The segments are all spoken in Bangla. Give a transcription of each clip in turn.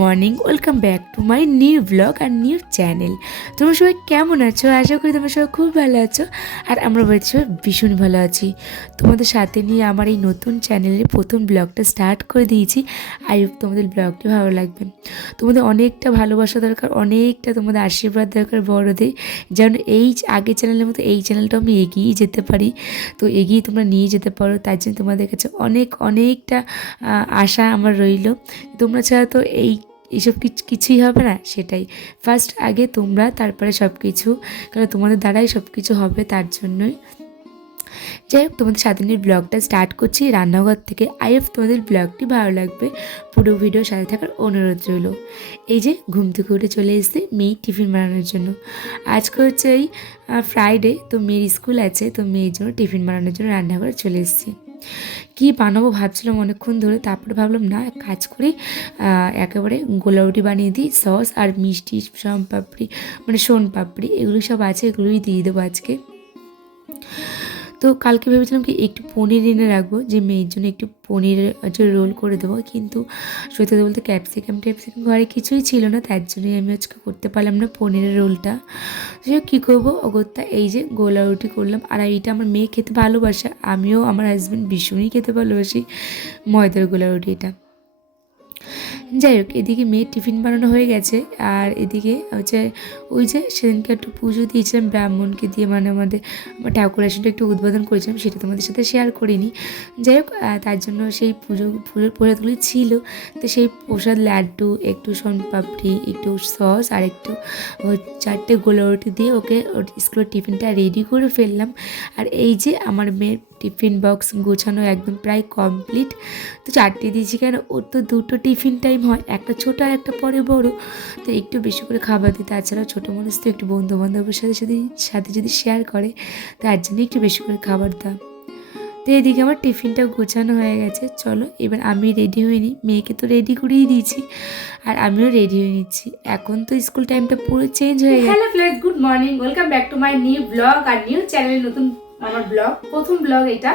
Morning, welcome back to my new blog আর নিউ চ্যানেল। তোমরা সবাই কেমন আছো? আশা করি তোমরা সবাই খুব ভালো আছো, আর আমরা বলছি ভীষণ ভালো আছি। তোমাদের সাথে নিয়ে আমার এই নতুন চ্যানেলের প্রথম ব্লগটা স্টার্ট করে দিয়েছি। আই হোপ তোমাদের ব্লগটি ভালো লাগবে। তোমাদের অনেকটা ভালোবাসা দরকার, অনেকটা তোমাদের আশীর্বাদ দরকার বড়দের, যেন এই আগের চ্যানেলের মতো এই চ্যানেলটা আমি এগিয়ে যেতে পারি। তো এগিয়ে তোমরা নিয়ে যেতে পারো, তার জন্য তোমাদের কাছে অনেকটা আশা আমার রইল। তোমরা ছাড়া তো এইসব কিছুই হবে না, সেটাই ফার্স্ট আগে তোমরা, তারপরে সব কিছু, কারণ তোমাদের দ্বারাই সব কিছু হবে, তার জন্যই। যাই হোক, তোমাদের সাথে নিয়ে ব্লগটা স্টার্ট করছি রান্নাঘর থেকে। আই হোপ তোমাদের ব্লগটি ভালো লাগবে, পুরো ভিডিও সাথে থাকার অনুরোধ রইল। এই যে ঘুম থেকে উঠে চলে এসেছি মেয়ে টিফিন বানানোর জন্য। আজকে হচ্ছে এই ফ্রাইডে, তো মেয়ের স্কুল আছে, তো মেয়ের জন্য টিফিন বানানোর জন্য রান্নাঘরে চলে এসেছি। কী বানাবো ভাবছিলাম অনেকক্ষণ ধরে, তারপরে ভাবলাম না, এক কাজ করি, একেবারে গোলা রুটি বানিয়ে দিই, সস আর মিষ্টি সোন পাপড়ি, মানে সোন পাপড়ি এগুলো সব আছে, এগুলোই দিয়ে দেবো আজকে। তো কালকে ভেবেছিলাম কি একটু পনির এনে রাখবো, যে মেয়ের জন্য একটু পনিরের রোল করে দেবো, কিন্তু সত্যি কথা বলতে ক্যাপসিকাম ঘরে কিছুই ছিল না, তার জন্যই আমি আজকে করতে পারলাম না পনিরের রোলটা। সে কী করবো অগত্যা, এই যে গোলা রুটি করলাম। আর এইটা আমার মেয়ে খেতে ভালোবাসে, আমিও আমার হাজব্যান্ড ভীষণই খেতে ভালোবাসি ময়দার গোলা রুটি এটা। যাই হোক, এদিকে মেয়ের টিফিন বানানো হয়ে গেছে, আর এদিকে হচ্ছে ওই যে সেদিনকে একটু পুজো দিয়েছিলাম ব্রাহ্মণকে দিয়ে, মানে আমার ঠাকুর আসনটা একটু উদ্বোধন করেছিলাম, সেটা তোমাদের সাথে শেয়ার করিনি। যাই হোক, তার জন্য সেই পুজোর প্রসাদগুলি ছিল, তো সেই প্রসাদ লাড্ডু, একটু সোনপাপড়ি, একটু সস আর একটু 4টে গোলা রুটি দিয়ে ওকে ওর স্কুলের টিফিনটা রেডি করে ফেললাম। আর এই যে আমার মেয়ের টিফিন বক্স গোছানো একদম প্রায় কমপ্লিট। তো 4টে দিয়েছি কেন, ওর তো 2টো টিফিন টাইম হয়, একটা ছোটো আর একটা পরে বড়, তো একটু বেশি করে খাবার দিই। তাছাড়া ছোটো মানুষ তো একটু বন্ধু বান্ধবের সাথে যদি শেয়ার করে, তার জন্য একটু বেশি করে খাবার দাও। তো এদিকে আমার টিফিনটা গোছানো হয়ে গেছে। চলো এবার আমি রেডি হয়ে নিই, মেয়েকে তো রেডি করেই দিয়েছি, আর আমিও রেডি হয়ে নিচ্ছি। এখন তো স্কুল টাইমটা পুরো চেঞ্জ হয়ে গেছে। Hello friends, good morning, welcome back to my new blog আর নিউ চ্যানেলের নতুন আমার ব্লগ, প্রথম ব্লগ এটা।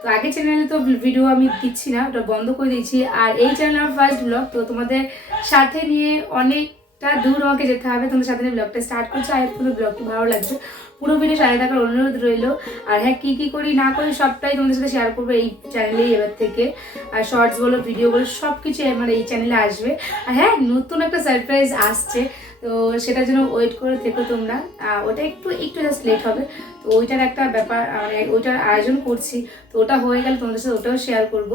তো আগের চ্যানেলে তো ভিডিও আমি দিচ্ছি না, ওটা বন্ধ করে দিয়েছি, আর এই চ্যানেল আমার ফার্স্ট ব্লগ। তো তোমাদের সাথে নিয়ে অনেকটা দূর আমাকে যেতে হবে, তোমাদের সাথে নিয়ে ব্লগটা স্টার্ট করছি। আর পুরো ব্লগটি ভালো লাগছে, পুরো ভিডিও সাথে থাকার অনুরোধ রইলো। আর হ্যাঁ, কী করি না করি সবটাই তোমাদের সাথে শেয়ার করবো এই চ্যানেলেই এবার থেকে। আর শর্টস বলো, ভিডিও বলো, সব কিছু আমার এই চ্যানেলে আসবে। আর হ্যাঁ, নতুন একটা সারপ্রাইজ আসছে, তো সেটার জন্য ওয়েট করে থেকো তোমরা। ওটা একটু জাস্ট লেট হবে, তো ওইটার একটা ব্যাপার, মানে ওইটার আয়োজন করছি। তো ওটা হয়ে গেলে তোমাদের সাথে ওটাও শেয়ার করব।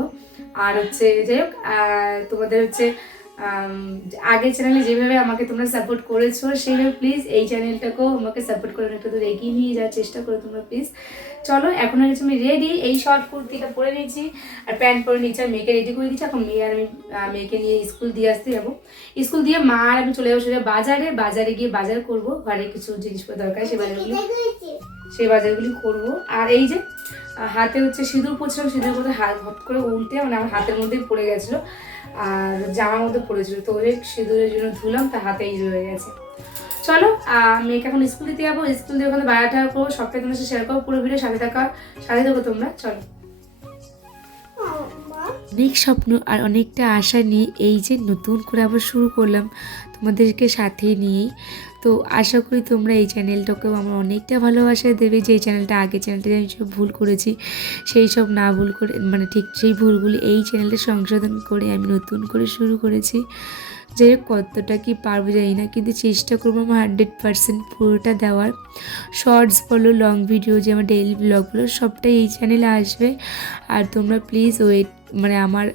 আর হচ্ছে যাই হোক, তোমাদের হচ্ছে আগের চ্যানেলে যেভাবে আমাকে তোমরা সাপোর্ট করেছো, সেইভাবে প্লিজ এই চ্যানেলটাকেও আমাকে সাপোর্ট করে একটু দূর এগিয়ে নিয়ে যাওয়ার চেষ্টা করো তোমরা প্লিজ। চলো, এখন হচ্ছে আমি রেডি, এই শর্ট কুর্তিটা পরে নিয়েছি আর প্যান্ট পরে নিয়েছি, আর মেয়েকে রেডি করে দিচ্ছি। এখন মেয়ে আর আমি মেয়েকে নিয়ে স্কুল দিয়ে আসতে যাবো। স্কুল দিয়ে মা আর আমি চলে যাবো সোজা বাজারে গিয়ে বাজার করব, ঘরে কিছু জিনিসপত্র দরকার, সেই বাজারগুলি করবো। আর এই যে হাতে হচ্ছে সিঁদুর পড়ছিলাম, সিঁদুর পরে হাত হট করে উল্টে, মানে আমার হাতের মধ্যেই পড়ে গেছিলো, আর জামার মধ্যে পড়েছিল, তো ওই সিঁদুরের জন্য ধুলাম, তার হাতে এই রয়ে গেছে। চলো, মেয়েকে এখন স্কুল দিতে যাবো, স্কুল দিয়ে ওখানে বাজারটা করবো, সবটাই তোমার সাথে শেয়ার করবো, পুরো ভিডিও সাথে থাকো তোমরা। চলো, অনেক স্বপ্ন আর অনেকটা আশা নিয়ে এই যে নতুন করে আবার শুরু করলাম তোমাদেরকে সাথে নিয়েই। তো আশা করি তোমরা এই চ্যানেলটাকেও আমার অনেকটা ভালোবাসা দেবে, যে এই চ্যানেলটা আগের চ্যানেলটা আমি সব ভুল করেছি, সেই সব না ভুল করে, মানে ঠিক সেই ভুলগুলি এই চ্যানেলটা সংশোধন করে আমি নতুন করে শুরু করেছি। যাই হোক, কতটা কি পারবো জানি না, কিন্তু চেষ্টা করবো আমার 100% পুরোটা দেওয়ার। শর্টস বলো, লং ভিডিও, যে আমার ডেইলি ব্লগগুলো সবটাই এই চ্যানেলে আসবে। আর তোমরা প্লিজ ওয়েট, মানে আমার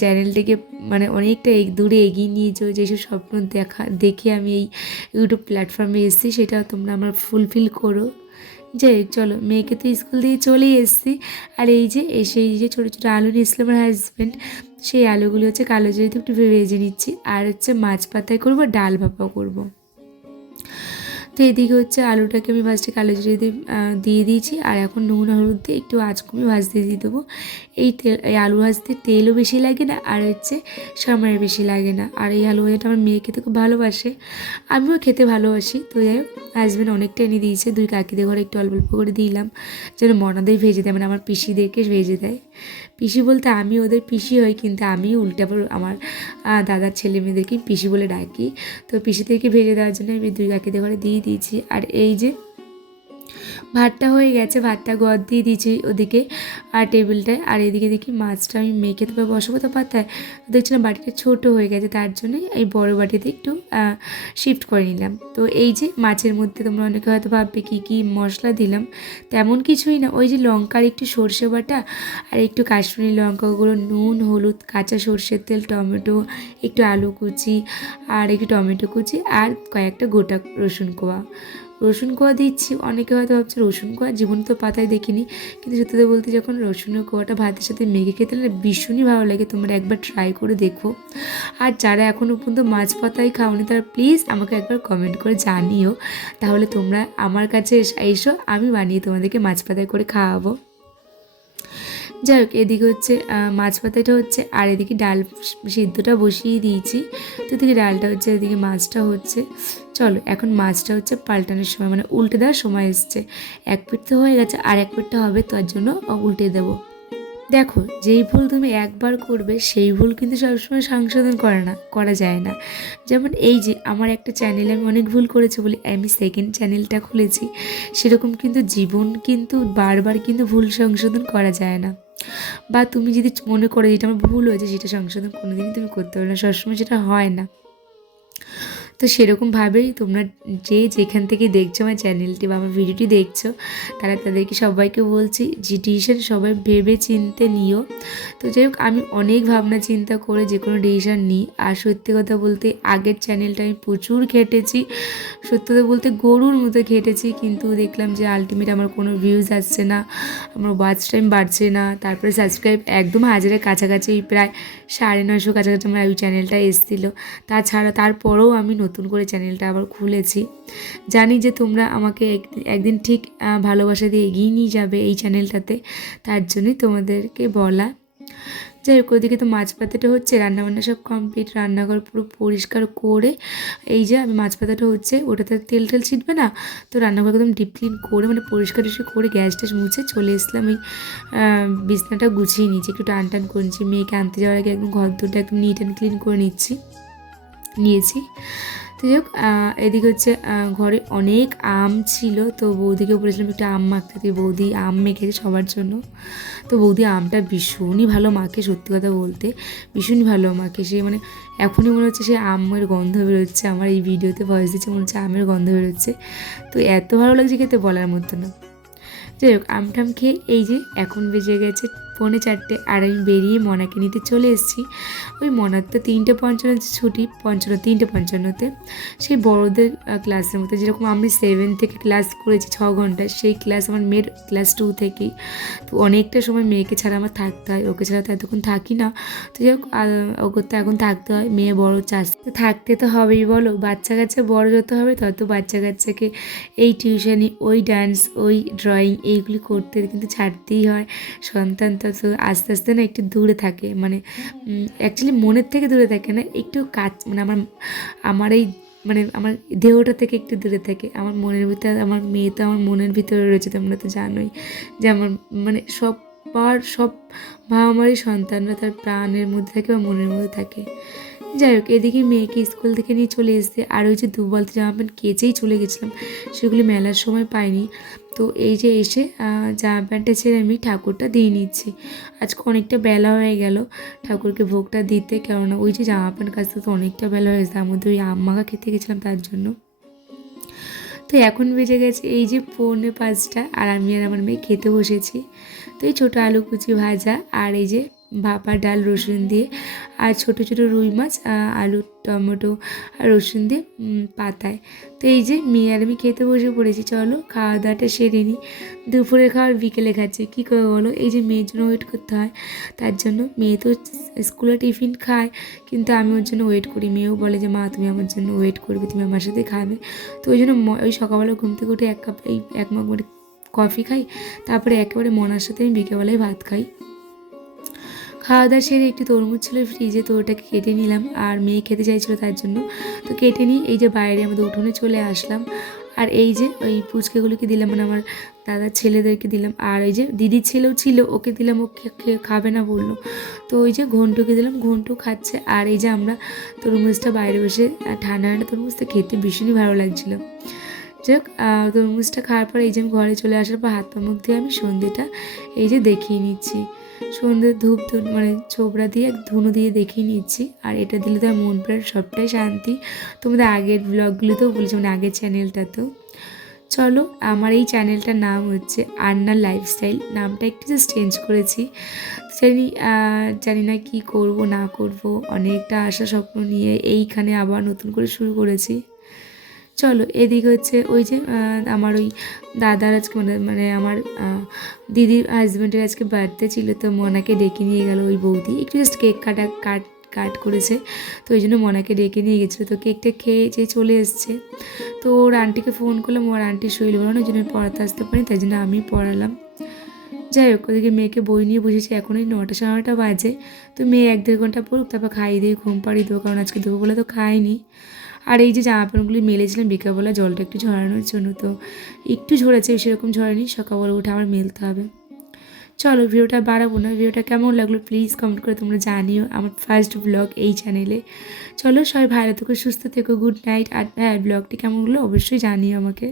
চ্যানেলটিকে মানে অনেকটা দূরে এগিয়ে নিয়ে যাও, যেসব স্বপ্ন দেখে আমি এই ইউটিউব প্ল্যাটফর্মে এসেছি, সেটা তোমরা আমার ফুলফিল করো। যাই হোক, চলো, মেয়েকে তো স্কুল থেকে চলেই এসেছি। আর এই যে এই যে ছোটো ছোটো আলু নিয়েছিল আমার হাজব্যান্ড, সেই আলুগুলো হচ্ছে কালো জিরে একটু ভেজে নিচ্ছি, আর হচ্ছে মাছ পাতায় করবো, ডাল ভাপা করবো। তো তো এদিকে হচ্ছে আলুটাকে আমি ফার্স্টে কালো জিরে দিয়ে দিয়ে দিয়েছি, আর এখন নুন হলুদ দিয়ে একটু আঁচ কমিয়ে ভাজতে দিয়ে দেবো। এই আলু ভাজতে তেলও বেশি লাগে না, আর হচ্ছে সময়ের বেশি লাগে না। আর এই আলু ভাজাটা আমার মেয়ে খেতে খুব ভালোবাসে, আমিও খেতে ভালোবাসি। তো যাই হোক, হাজব্যান্ড অনেকটা এনে দিয়েছে, 2 কাকিদের ঘরে একটু অল্প অল্প করে দিলাম, যেন মনাদের ভেজে দেয়, মানে আমার পিসিদেরকে ভেজে দেয়। পিসি বলতে আমি ওদের পিসি হই, কিন্তু আমি উল্টে আবার আমার দাদার ছেলে মেয়েদেরকে পিসি বলে ডাকি। তো পিসিদেরকে ভেজে দেওয়ার জন্য আমি 2 কাকিদের ঘরে দিয়ে দিয়েছি। আর এই যে ভাতটা হয়ে গেছে, ভাতটা গদ দিয়ে দিয়েছি ওদিকে আর টেবিলটায়। আর এদিকে দেখি মাছটা আমি মেখে তো বসাবো, তো পাতায় দেখছি না বাটিটা ছোটো হয়ে গেছে, তার জন্যই এই বড় বাটিতে একটু শিফট করে নিলাম। তো এই যে মাছের মধ্যে তোমরা অনেকে হয়তো ভাববে কী কী মশলা দিলাম, তেমন কিছুই না, ওই যে লঙ্কার একটু সর্ষে বাটা আর একটু কাশ্মীরি লঙ্কাগুলো, নুন হলুদ, কাঁচা সর্ষের তেল, টমেটো, একটু আলু কুচি আর একটু টমেটো কুচি, আর কয়েকটা গোটা রসুন কোয়া। রসুন কোয়া দিচ্ছি, অনেকে হয়তো ভাবছে রসুন কোয়া জীবন তো পাতায় দেখিনি, কিন্তু সত্যি বলতে যখন রসুনের কোয়াটা ভাতের সাথে মেখে খেতে না ভীষণই ভালো লাগে। তোমরা একবার ট্রাই করে দেখো। আর যারা এখনও পর্যন্ত মাছ পাতায় খাওনি তারা প্লিজ আমাকে একবার কমেন্ট করে জানিও, তাহলে তোমরা আমার কাছে এসো, আমি বানিয়ে তোমাদেরকে মাছ পাতায় করে খাওয়াবো। যাই হোক, এদিকে হচ্ছে মাছ পাতাটা হচ্ছে, আর এদিকে ডাল সিদ্ধটা বসিয়ে দিয়েছি। তো এদিকে ডালটা হচ্ছে, এদিকে মাছটা হচ্ছে। চলো এখন মাছটা হচ্ছে পাল্টানোর সময়, মানে উল্টে দেওয়ার সময় এসছে। এক পিঠ তো হয়ে গেছে, আর এক পিঠটা হবে, তার জন্য উল্টে দেবো। দেখো, যেই ভুল তুমি একবার করবে সেই ভুল কিন্তু সবসময় সংশোধন করা যায় না। যেমন এই যে আমার একটা চ্যানেলে আমি অনেক ভুল করেছি বলে আমি সেকেন্ড চ্যানেলটা খুলেছি, সেরকম কিন্তু জীবন কিন্তু বারবার কিন্তু ভুল সংশোধন করা যায় না। বা তুমি যদি মনে করো যেটা আমার ভুল হয়েছে সেটা সংশোধন কোনোদিনই তুমি করতে পারবে না, সবসময় সেটা হয় না। তো সেরকমভাবেই তোমরা যে যেখান থেকে দেখছো আমার চ্যানেলটি বা আমার ভিডিওটি দেখছো, তাদেরকে সবাইকে বলছি যে ডিসিশন সবাই ভেবে চিনতে নিও। তো যাই হোক, আমি অনেক ভাবনা চিন্তা করে যে কোনো ডিসিশন নিই। আর সত্যি কথা বলতে আগের চ্যানেলটা আমি প্রচুর খেটেছি, সত্যি কথা বলতে গরুর মতো খেটেছি, কিন্তু দেখলাম যে আলটিমেট আমার কোনো ভিউজ আসছে না, আমার ওয়াচ টাইম বাড়ছে না, তারপরে সাবস্ক্রাইব একদম হাজারের কাছাকাছি, প্রায় 950 কাছাকাছি আমার ওই চ্যানেলটা এসেছিলো। তারপরেও আমি নতুন করে চ্যানেলটা আবার খুলেছি। জানি যে তোমরা আমাকে একদিন ঠিক ভালোবাসা দিয়ে এগিয়ে নিয়ে যাবে এই চ্যানেলটাতে, তার জন্যই তোমাদেরকে বলা। যাই হোক, ওদিকে তো মাছ পাতাটা হচ্ছে, রান্নাবান্না সব কমপ্লিট, রান্নাঘর পুরো পরিষ্কার করে এই যে আমি মাছ পাতাটা হচ্ছে, ওটাতে তেল ছিটবে না, তো রান্নাঘর একদম ডিপ ক্লিন করে মানে পরিষ্কার করে গ্যাস ট্যাস মুছে চলে এসলাম। এই বিছনাটা গুছিয়ে নিচ্ছি, একটু টান টান করে নিচ্ছি, মেয়েকে আনতে যাওয়ার আগে একদম ঘর দুটো একদম নিট অ্যান্ড ক্লিন করে নিয়েছি। তো যাই হোক, এদিকে হচ্ছে ঘরে অনেক আম ছিল, তো বৌদিকে বলেছিলাম একটু আম মাখতে, দিয়ে বৌদি আম মেখেছে সবার জন্য। তো বৌদি আমটা ভীষণই ভালো মাখে, সত্যি কথা বলতে ভীষণই ভালো মাখে। সে মানে এখনই মনে হচ্ছে সে আমের গন্ধ বেরোচ্ছে, আমার এই ভিডিওতে ভয়েস দিচ্ছে মনে হচ্ছে আমের গন্ধ বেরোচ্ছে। তো এত ভালো লাগছে খেতে বলার মতো না। যাই হোক, আমটাম খেয়ে এই যে এখন বেজে গেছে 4:45, আর আমি বেরিয়ে মনাকে নিতে চলে এসেছি। ওই মনার তো 3:55 ছুটি, 3:55-তে সেই বড়োদের ক্লাসের মতো, যেরকম আমি 7 থেকে ক্লাস করেছি 6 ঘন্টা, সেই ক্লাস আমার মেয়ের ক্লাস 2 থেকেই। তো অনেকটা সময় মেয়েকে ছাড়া আমার থাকতে হয়, ওকে ছাড়া তো এতক্ষণ থাকি না। তো যাই হোক, ওকে তো এখন থাকতে হয়, মেয়ে বড় চাষ থাকতে তো হবেই বলো। বাচ্চা কাচ্চা বড় যত হবে তত বাচ্চা কাচ্চাকে এই টিউশনি, ওই ডান্স, ওই ড্রয়িং এইগুলি করতে কিন্তু ছাড়তেই হয়। সন্তান তো আস্তে আস্তে না একটু দূরে থাকে, মানে অ্যাকচুয়ালি মনের থেকে দূরে থাকে না, একটু কাজ মানে আমার এই মানে আমার দেহটা থেকে একটু দূরে থাকে। আমার মনের ভিতরে আমার মেয়ে তো আমার মনের ভিতরে রয়েছে, তোমরা তো জানোই যে আমার মানে সব বাবা মারই সন্তানরা তার প্রাণের মধ্যে থাকে বা মনের মধ্যে থাকে। যাই হোক, এদিকে মেয়েকে স্কুল থেকে নিয়ে চলে এসেছে, আর ওই যে 2 বালতি জামা প্যান্ট কেচেই চলে গেছিলাম, সেগুলি মেলার সময় পাইনি। তো এই যে এসে জামা প্যান্টটা ছেড়ে আমি ঠাকুরটা দিয়ে নিচ্ছি। আজকে অনেকটা বেলা হয়ে গেল ঠাকুরকে ভোগটা দিতে, কেননা ওই যে জামা প্যান্ট কাচতে তো অনেকটা বেলা হয়েছে, তার মধ্যে ওই আম মাখা খেতে গেছিলাম তার জন্য। তো এখন বেজে গেছে এই যে 4:45, আর আমি আর আমার মেয়ে খেতে বসেছি। তো এই ছোটো আলু কুচি ভাজা আর এই যে ভাপা ডাল রসুন দিয়ে, আর ছোটো ছোটো রুই মাছ, আলু টমেটো আর রসুন দিয়ে পাতায়। তো এই যে মেয়ে আর আমি খেতে বসে পড়েছি। চলো খাওয়া দাওয়াটা সেরে নিই। দুপুরের খাওয়ার বিকেলে খাচ্ছে, কী করে বলো, এই যে মেয়ের জন্য ওয়েট করতে হয়। তার জন্য মেয়ে তো স্কুলে টিফিন খায়, কিন্তু আমি ওর জন্য ওয়েট করি। মেয়েও বলে যে মা তুমি আমার জন্য ওয়েট করবে, তুমি আমার সাথে খাবে। তো ওই জন্য ওই সকালবেলা ঘুম থেকে উঠে এক কাপ এক মগ মানে কফি খাই, তারপরে একেবারে মনার সাথে আমি বিকেলবেলায় ভাত খাই। খাওয়া দাওয়া সেরে একটি তরমুজ ছিল ফ্রিজে, তো ওটাকে কেটে নিলাম, আর মেয়ে খেতে চাইছিলো তার জন্য। তো কেটে নিই, এই যে বাইরে আমাদের উঠোনে চলে আসলাম। আর এই যে ওই পুচকেগুলোকে দিলাম, মানে আমার দাদার ছেলেদেরকে দিলাম। আর এই যে দিদির ছেলেও ছিল, ওকে দিলাম, ও খাবে না বললো। তো ওই যে ঘন্টুকে দিলাম, ঘন্টু খাচ্ছে। আর এই যে আমরা তরমুজটা বাইরে বসে, ঠান্ডা ঠান্ডা তরমুজটা খেতে ভীষণই ভালো লাগছিলো। যাক, তরমুজটা খাওয়ার পর এই যে আমি ঘরে চলে আসার পর হাত পা মুখ দিয়ে আমি সন্ধ্যেটা এই যে দেখিয়ে নিচ্ছি। সন্ধ্যে ধূপ মানে ছোবড়া দিয়ে ধুনো দিয়ে দেখিয়ে নিচ্ছি। আর এটা দিলে তো আমার মন প্রাণ সবটাই শান্তি। তোমাদের আগের ব্লগগুলোতেও বলেছি, মানে আগের চ্যানেলটাতেও। চলো, আমার এই চ্যানেলটার নাম হচ্ছে আন্নার লাইফস্টাইল। নামটা একটু জাস্ট চেঞ্জ করেছি। জানি না কি করব না করব, অনেকটা আশা স্বপ্ন নিয়ে এইখানে আবার নতুন করে শুরু করেছি। চলো, এদিকে হচ্ছে ওই যে আমার ওই দাদার আজকে মানে আমার দিদির হাজব্যান্ডের আজকে বার্থডে ছিল, তো মনাকে ডেকে নিয়ে গেল ওই বৌদি। একটু জাস্ট কেক কাট করেছে, তো ওই জন্য মনাকে ডেকে নিয়ে গেছিলো। তো কেকটা খেয়ে যে চলে এসছে, তো ওর আন্টিকে ফোন করলাম, ওর আন্টির শরীর ভালো না, ওই জন্য পড়াতে আসতে পারি, তাই জন্য আমি পড়ালাম। যাই হোক, ওদিকে মেয়েকে বই নিয়ে বসেছি, এখন এই 9টা 9:30 বাজে। তো মেয়ে 1-1.5 ঘন্টা পড়ুক, তারপর খাইয়ে দিয়ে ঘুম পাড়িয়ে দেবো, কারণ আজকে দুপুরবেলা তো খাইনি। আর এই যে জামা প্যান্টগুলি মেলেছিলাম বিকালবেলা জলটা একটু ঝরানোর জন্য, তো একটু ঝরেছে, সেরকম ঝরেনি, সকালবেলা উঠে আবার মেলতে হবে। চলো, ভিডিওটা বাড়াবো না। ভিডিওটা কেমন লাগলো প্লিজ কমেন্ট করে তোমরা জানিও, আমার ফার্স্ট ব্লগ এই চ্যানেলে। চলো, সবাই ভালো থেকো, সুস্থ থেকো, গুড নাইট। আর হ্যাঁ, ব্লগটি কেমন হলো অবশ্যই জানিও আমাকে।